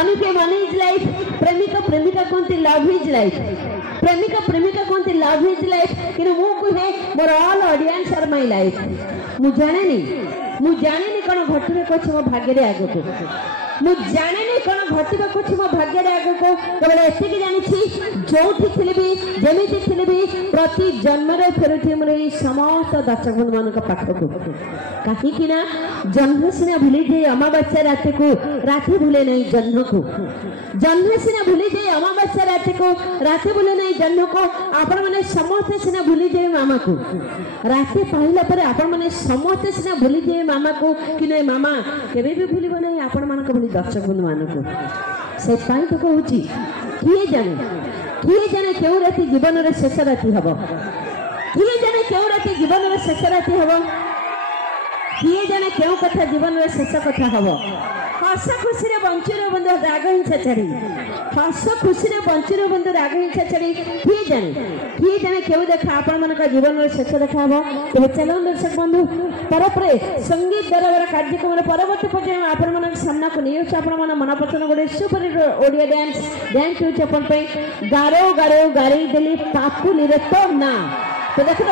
मनु के मन is life प्रेमिका प्रेमिका कहते लव इज लाइफ प्रेमिका प्रेमिका कहते लव इज लाइफ कि मु कहे मोर all audience are my life मु जाने नहीं कौन घटवे को मो भाग्य रे आगो को मु जाने नहीं कौन घटवे को मो भाग्य रे आगो को केवल एतिक जानि छी जोठी थिले भी जेमिति थिले भी प्रति जन्म रे फेरुथि मोर ई समस्त दर्शक बंधु मान का पाठ को कहीं कि ना जन्म सिना भूली जाए अमावस्या राति को राति भूले नहीं जन्म को जन्म सिना भूली जाए अमावस्या राति को राति भूले नहीं जन्म को आपण माने समस्त सिना भूली जाए मामा को राति पाइला पर आपण माने समस्त सिना भूली जाए मामा को कि नहीं मामा केबे भी भूलिबो नहीं आपण मान को भूली दर्शक बंधु मान को से पाई तो कहूची किए जाने केउ राति जीवन रे शेष राति हबो किए जाने केउ राति जीवन रे शेष राति हबो किए जाने केउ कथा जीवन रे शेष कथा हबो हस खुशी रे बंचुर बंधु राग हिंसा छाड़ी हस खुशी रे बंचुर बंधु राग हिंसा छाड़ी किए जाने केउ देखा आपण मन का जीवन रे शेष देखा हबो तो चलो दर्शक बंधु परपरे संगीत दरबार कार्यक्रम रे परवर्ती पर्याय आपण मन सामना को नियो आपण मन मन पसंद गोटे सुपर ओडिया डांस होछ अपन पे गारो गारो गारी देली पापुली रे तो ना तो देखो